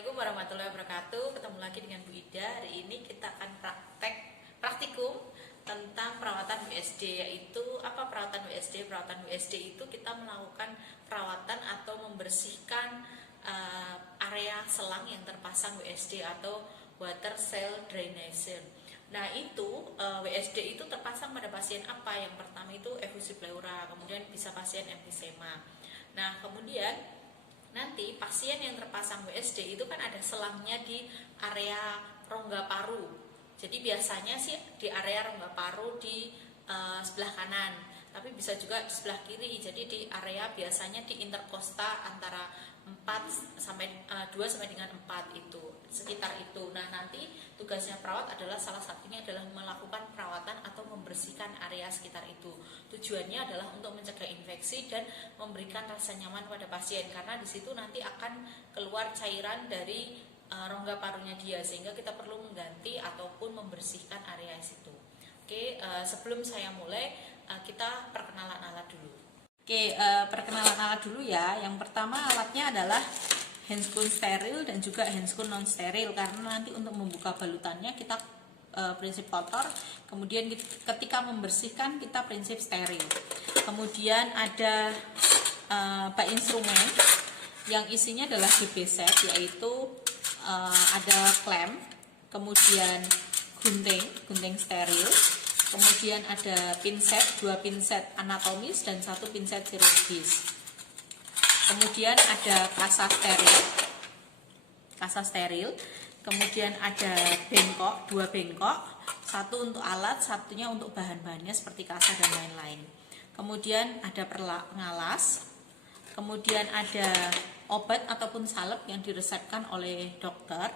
Assalamualaikum warahmatullahi wabarakatuh. Ketemu lagi dengan Bu Ida. Hari ini kita akan praktikum tentang perawatan WSD, yaitu apa perawatan WSD? Perawatan WSD itu kita melakukan perawatan atau membersihkan area selang yang terpasang WSD atau water cell drainage. Nah itu WSD itu terpasang pada pasien apa? Yang pertama itu efusi pleura, kemudian bisa pasien emfisema. Nah kemudian nanti pasien yang terpasang WSD itu kan ada selangnya di area rongga paru. Jadi biasanya sih di area rongga paru di sebelah kanan, tapi bisa juga di sebelah kiri. Jadi di area biasanya di interkosta antara 2 sampai dengan 4 itu, sekitar itu. Nah, nanti tugasnya perawat adalah salah satunya adalah melakukan perawatan atau membersihkan area sekitar itu. Tujuannya adalah untuk mencegah infeksi dan memberikan rasa nyaman pada pasien, karena di situ nanti akan keluar cairan dari rongga parunya dia, sehingga kita perlu mengganti ataupun membersihkan area situ. Oke, sebelum saya mulai kita perkenalan alat dulu. Oke, perkenalan alat dulu ya. Yang pertama alatnya adalah handscoon steril dan juga handscoon non steril, karena nanti untuk membuka balutannya kita prinsip kotor, kemudian ketika membersihkan kita prinsip steril. Kemudian ada bak instrumen yang isinya adalah DB set, yaitu ada klem, kemudian gunting steril, kemudian ada pinset, 2 pinset anatomis dan 1 pinset chirurgis. Kemudian ada kasa steril, kemudian ada bengkok, 2 bengkok, 1 untuk alat, satunya untuk bahan-bahannya seperti kasa dan lain-lain. Kemudian ada pengalas, kemudian ada obat ataupun salep yang diresepkan oleh dokter,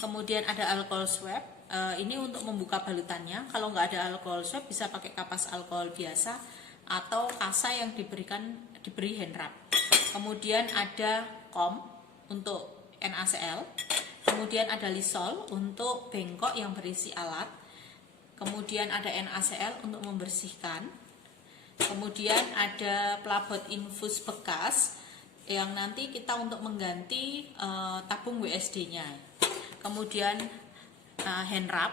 kemudian ada alkohol swab. Ini untuk membuka balutannya. Kalau nggak ada alkohol swab bisa pakai kapas alkohol biasa atau kasa yang diberi hand rub. Kemudian ada kom untuk NaCl, kemudian ada lisol untuk bengkok yang berisi alat, kemudian ada NaCl untuk membersihkan, kemudian ada pelabot infus bekas yang nanti kita untuk mengganti tabung WSD-nya, kemudian hand rub,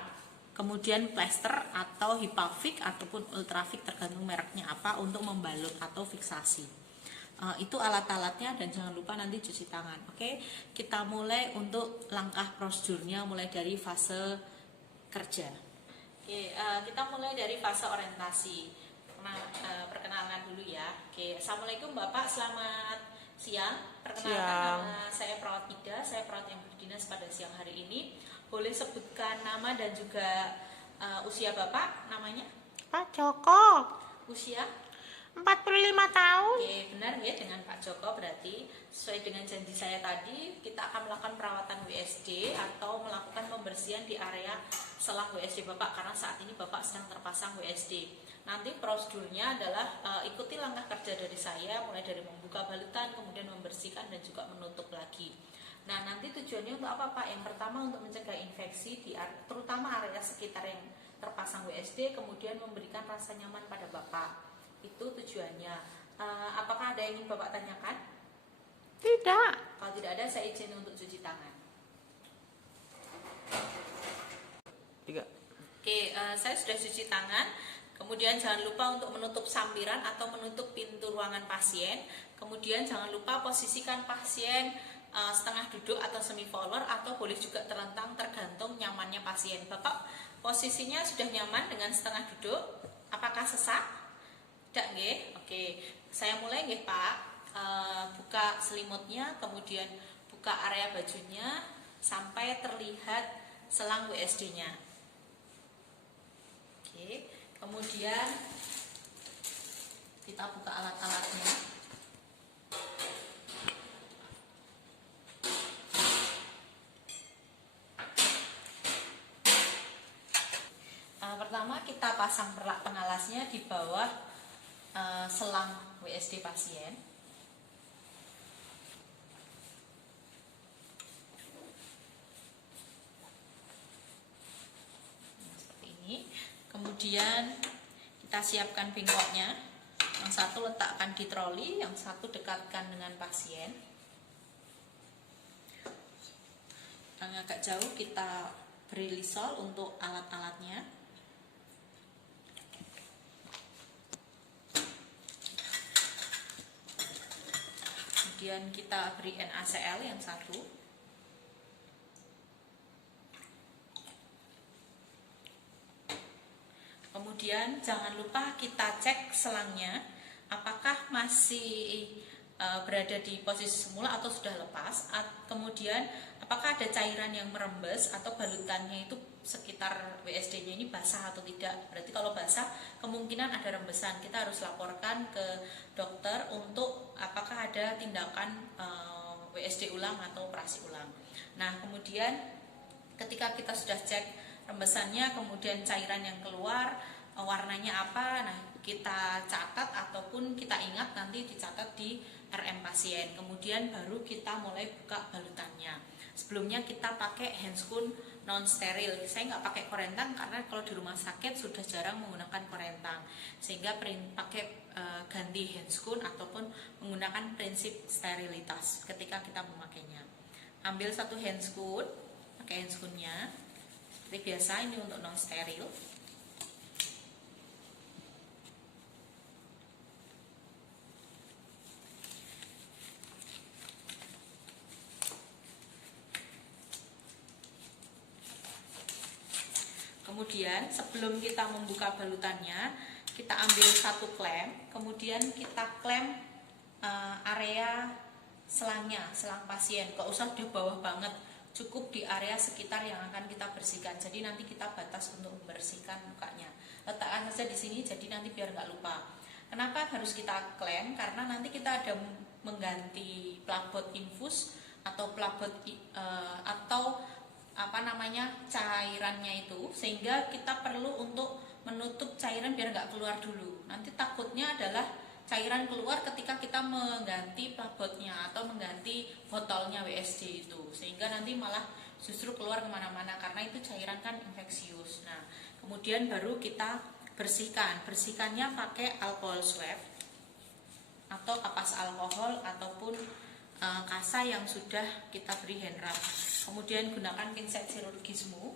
kemudian plaster atau hipafik ataupun ultrafik tergantung mereknya apa untuk membalut atau fiksasi. Itu alat-alatnya, dan jangan lupa nanti cuci tangan. Oke, kita mulai untuk langkah prosedurnya mulai dari fase kerja. Oke, kita mulai dari fase orientasi. Perkenalkan dulu ya. Oke, assalamualaikum Bapak, selamat siang. Perkenalkan, nama saya perawat Ida, saya perawat yang berdinas pada siang hari ini. Boleh sebutkan nama dan juga usia Bapak, namanya? Pak Joko. Usia? 45 tahun. Oke, benar ya dengan Pak Joko. Berarti sesuai dengan janji saya tadi, kita akan melakukan perawatan WSD atau melakukan pembersihan di area selang WSD Bapak, karena saat ini Bapak sedang terpasang WSD. Nanti prosedurnya adalah ikuti langkah kerja dari saya, mulai dari membuka balutan, kemudian membersihkan dan juga menutup lagi. Nah, nanti tujuannya untuk apa Pak? Yang pertama untuk mencegah infeksi terutama area sekitar yang terpasang WSD, kemudian memberikan rasa nyaman pada Bapak. Itu tujuannya. Apakah ada yang ingin Bapak tanyakan? Tidak. Kalau tidak ada, saya izin untuk cuci tangan. 3. Oke, saya sudah cuci tangan. Kemudian jangan lupa untuk menutup sambiran atau menutup pintu ruangan pasien. Kemudian jangan lupa posisikan pasien setengah duduk atau semi volor, atau boleh juga terlentang, tergantung nyamannya pasien. Bapak posisinya sudah nyaman dengan setengah duduk? Apakah sesak? Tidak nggih? Oke, saya mulai nggih Pak. Buka selimutnya, kemudian buka area bajunya sampai terlihat selang WSD-nya. Oke, kemudian kita buka alat-alatnya. Pertama kita pasang pengalasnya di bawah selang WSD pasien. Seperti ini. Kemudian kita siapkan bengkoknya. Yang satu letakkan di troli, yang satu dekatkan dengan pasien. agak jauh kita beri lisol untuk alat-alatnya. Kemudian kita beri NaCl yang satu. Kemudian jangan lupa kita cek selangnya apakah masih berada di posisi semula atau sudah lepas. Kemudian apakah ada cairan yang merembes atau balutannya itu sekitar WSD-nya ini basah atau tidak. Berarti kalau basah kemungkinan ada rembesan. Kita harus laporkan ke dokter untuk apakah ada tindakan WSD ulang atau operasi ulang. Nah, kemudian ketika kita sudah cek rembesannya, kemudian cairan yang keluar warnanya apa, nah kita catat ataupun kita ingat nanti dicatat di RM pasien. Kemudian baru kita mulai buka balutannya. Sebelumnya kita pakai handscoon non steril. Saya nggak pakai korentang karena kalau di rumah sakit sudah jarang menggunakan korentang, sehingga pakai ganti handscoon ataupun menggunakan prinsip sterilitas ketika kita memakainya. Ambil satu handscoon, pakai handscoonnya seperti biasa, ini untuk non steril. Kemudian sebelum kita membuka balutannya, kita ambil satu klem, kemudian kita klem area selangnya, selang pasien. Gak usah di bawah banget, cukup di area sekitar yang akan kita bersihkan. Jadi nanti kita batas untuk membersihkan mukanya. Letakkan saja di sini, jadi nanti biar nggak lupa. Kenapa harus kita klem? Karena nanti kita ada mengganti plakbot infus atau plakbot atau cairannya itu, sehingga kita perlu untuk menutup cairan biar nggak keluar dulu. Nanti takutnya adalah cairan keluar ketika kita mengganti plakbotnya atau mengganti botolnya WSD itu, sehingga nanti malah justru keluar kemana-mana karena itu cairan kan infeksius. Nah, kemudian baru kita bersihkannya pakai alkohol swab atau kapas alkohol ataupun kasa yang sudah kita beri hand rub. Kemudian gunakan pinset chirurgismu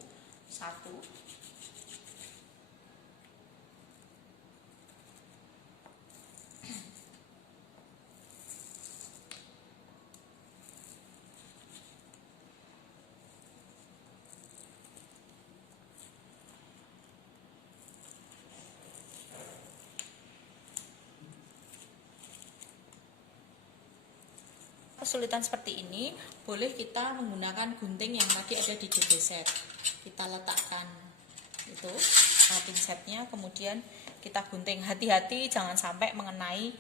satu. Kesulitan seperti ini, boleh kita menggunakan gunting yang tadi ada di JB set. Kita letakkan itu pinsetnya, kemudian kita gunting. Hati-hati jangan sampai mengenai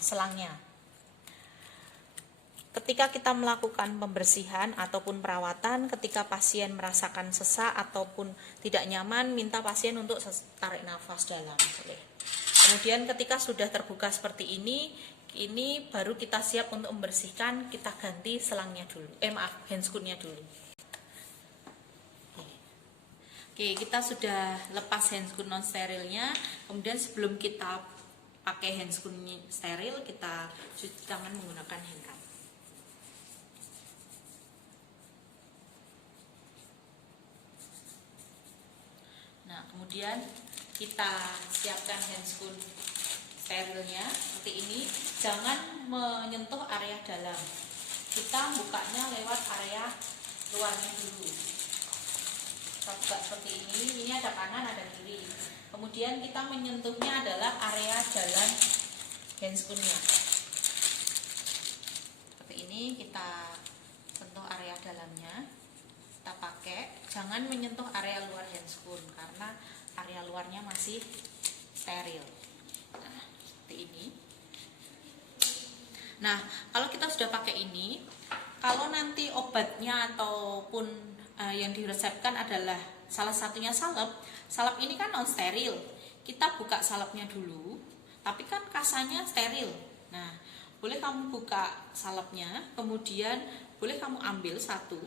selangnya. Ketika kita melakukan pembersihan ataupun perawatan, ketika pasien merasakan sesak ataupun tidak nyaman, minta pasien untuk tarik nafas dalam. Kemudian ketika sudah terbuka seperti ini baru kita siap untuk membersihkan. Kita ganti selangnya dulu, handscoonnya dulu. Oke, kita sudah lepas handscoon non sterilnya. Kemudian sebelum kita pakai handscoon steril, kita cuci tangan menggunakan hand rub. Nah, kemudian kita siapkan handscoon sterilnya seperti ini. Jangan menyentuh area dalam, kita bukanya lewat area luarnya dulu. Kita buka seperti ini ada kanan ada kiri. Kemudian kita menyentuhnya adalah area jalan handscoonnya. Seperti ini kita sentuh area dalamnya, kita pakai. Jangan menyentuh area luar handscoon karena area luarnya masih steril. Nah, seperti ini. Nah, kalau kita sudah pakai ini, kalau nanti obatnya ataupun yang diresepkan adalah salah satunya salep ini kan non steril. Kita buka salepnya dulu, tapi kan kasanya steril. Nah, boleh kamu buka salepnya, kemudian boleh kamu ambil satu,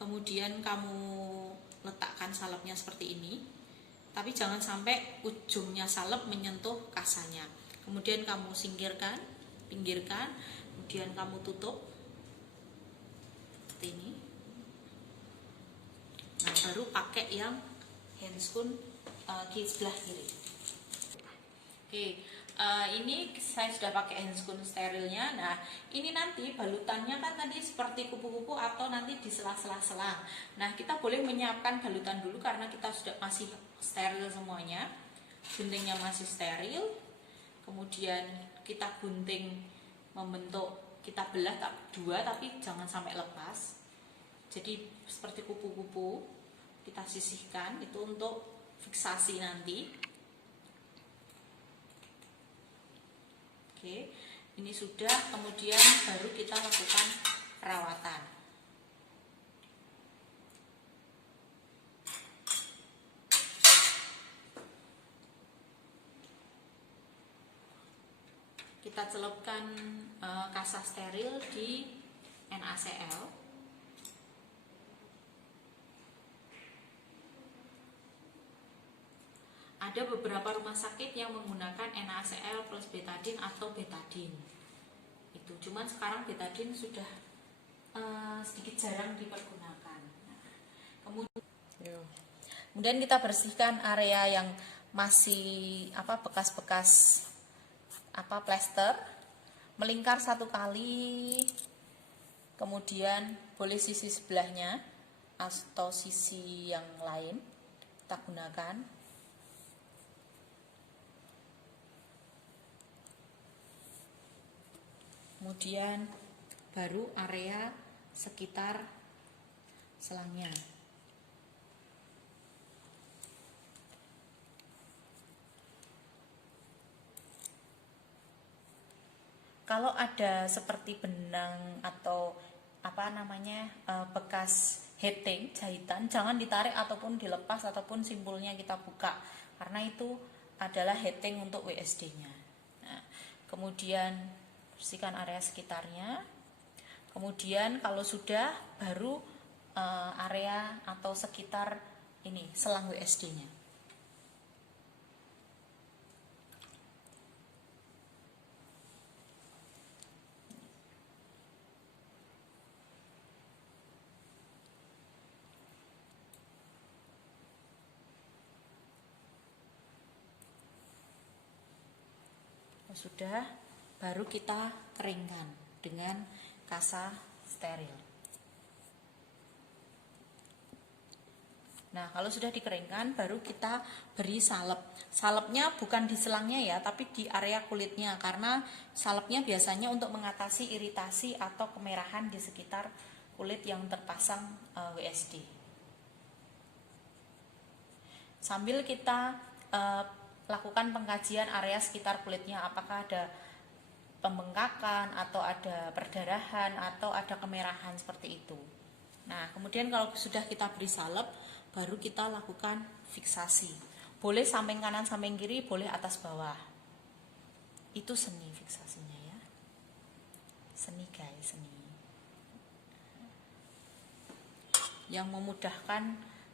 kemudian kamu letakkan salepnya seperti ini, tapi jangan sampai ujungnya salep menyentuh kasanya. Kemudian kamu pinggirkan, kemudian kamu tutup seperti ini. baru pakai yang handscoon di sebelah kiri. Oke, ini saya sudah pakai handscoon sterilnya. Nah, ini nanti balutannya kan tadi seperti kupu-kupu atau nanti di sela-sela selang. Nah, kita boleh menyiapkan balutan dulu karena kita sudah masih steril semuanya. Guntingnya masih steril. Kemudian kita gunting membentuk, kita belah dua tapi jangan sampai lepas. Jadi seperti kupu-kupu kita sisihkan itu untuk fiksasi nanti. Oke, ini sudah, kemudian baru kita lakukan perawatan. Kita celupkan kasa steril di NaCl. Ada beberapa rumah sakit yang menggunakan NaCl plus betadine atau betadine. Itu cuman sekarang betadine sudah sedikit jarang dipergunakan. Kemudian kita bersihkan area yang masih bekas-bekas plester, melingkar 1 kali. Kemudian boleh sisi sebelahnya atau sisi yang lain kita gunakan. Kemudian baru area sekitar selangnya. Kalau ada seperti benang atau bekas heading, jahitan, jangan ditarik ataupun dilepas ataupun simpulnya kita buka, karena itu adalah heading untuk WSD-nya. Nah, kemudian bersihkan area sekitarnya. Kemudian kalau sudah, baru area atau sekitar ini selang WSD-nya. Sudah, baru kita keringkan dengan kasa steril. Nah, kalau sudah dikeringkan, baru kita beri salep. Salepnya bukan di selangnya ya, tapi di area kulitnya, karena salepnya biasanya untuk mengatasi iritasi atau kemerahan di sekitar kulit yang terpasang WSD. Sambil kita lakukan pengkajian area sekitar kulitnya, apakah ada pembengkakan atau ada perdarahan atau ada kemerahan seperti itu. Nah, kemudian kalau sudah kita beri salep, baru kita lakukan fiksasi. Boleh samping kanan samping kiri, boleh atas bawah. Itu seni fiksasinya ya. Seni guys, seni. Yang memudahkan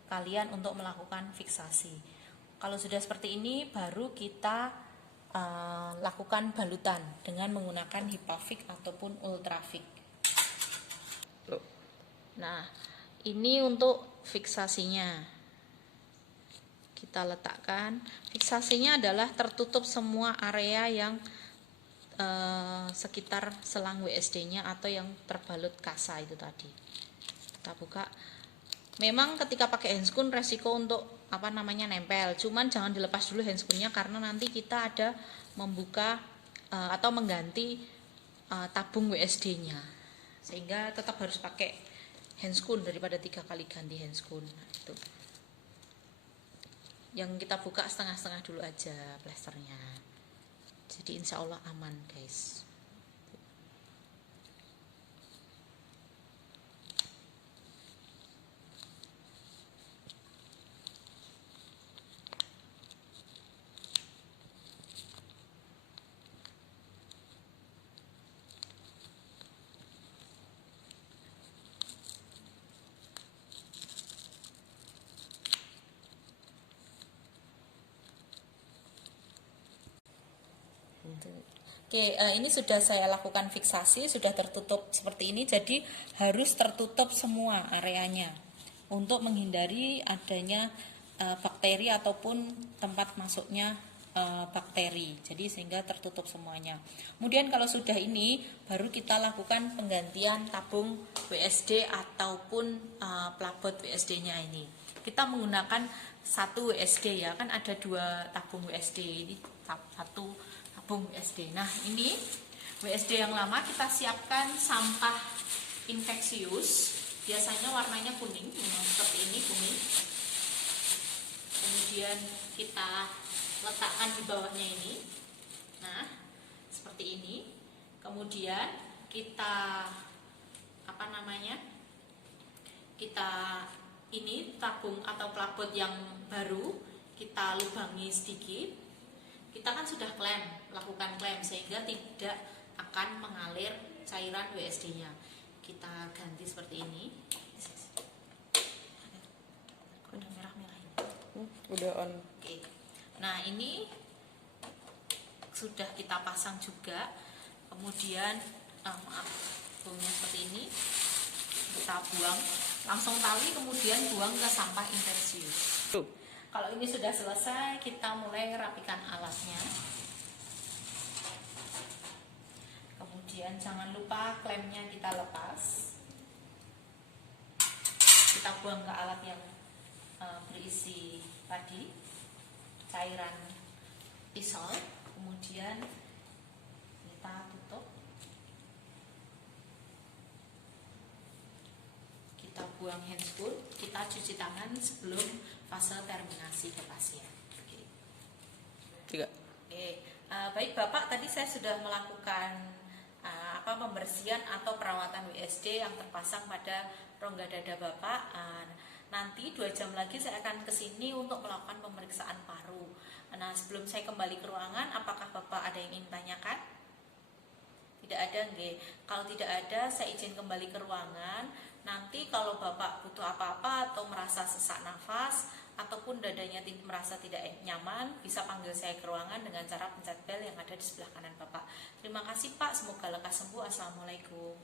kalian untuk melakukan fiksasi. Kalau sudah seperti ini, baru kita lakukan balutan dengan menggunakan Hipavik ataupun Ultravik. Nah, ini untuk fiksasinya. Kita letakkan. Fiksasinya adalah tertutup semua area yang sekitar selang WSD-nya atau yang terbalut kasa itu tadi. Kita buka. Memang ketika pakai handscoon resiko untuk nempel, cuman jangan dilepas dulu handscoonnya karena nanti kita ada membuka atau mengganti tabung WSD-nya, sehingga tetap harus pakai handscoon daripada 3 kali ganti handscoon. Nah, itu yang kita buka setengah-setengah dulu aja plesternya, jadi insya Allah aman guys. Oke, ini sudah saya lakukan fiksasi, sudah tertutup seperti ini, jadi harus tertutup semua areanya. untuk menghindari adanya bakteri ataupun tempat masuknya bakteri. Jadi sehingga tertutup semuanya. Kemudian kalau sudah ini baru kita lakukan penggantian tabung WSD ataupun pelabot WSD-nya ini. Kita menggunakan satu WSD ya, kan ada 2 tabung WSD, ini satu tabung WSD. Nah, ini WSD yang lama kita siapkan sampah infeksius, biasanya warnanya kuning, seperti ini kuning. Kemudian kita letakkan di bawahnya ini. Nah, seperti ini. Kemudian kita kita ini tabung atau pelabot yang baru kita lubangi sedikit. Kita kan sudah lakukan klem sehingga tidak akan mengalir cairan WSD-nya. Kita ganti seperti ini. Udah merah-merah ini. Udah on. Oke. Nah, ini sudah kita pasang juga. Kemudian tabungnya seperti ini. Kita buang, langsung tali kemudian buang ke sampah infeksius. Kalau ini sudah selesai, kita mulai rapikan alatnya. Kemudian jangan lupa klemnya kita lepas. Kita buang ke alat yang berisi tadi cairan pisol. Kemudian kita tutup. Kita buang handscool. Kita cuci tangan sebelum fase terminasi ke pasien. Oke. 3. Baik Bapak, tadi saya sudah melakukan pembersihan atau perawatan WSD yang terpasang pada rongga dada Bapak. Nanti 2 jam lagi saya akan ke sini untuk melakukan pemeriksaan paru. Nah, sebelum saya kembali ke ruangan, apakah Bapak ada yang ingin tanyakan? Tidak ada, nggih. Kalau tidak ada, saya izin kembali ke ruangan. Nanti kalau Bapak butuh apa-apa atau merasa sesak nafas ataupun dadanya merasa tidak nyaman, bisa panggil saya ke ruangan dengan cara pencet bel yang ada di sebelah kanan Bapak. Terima kasih Pak, semoga lekas sembuh. Assalamualaikum.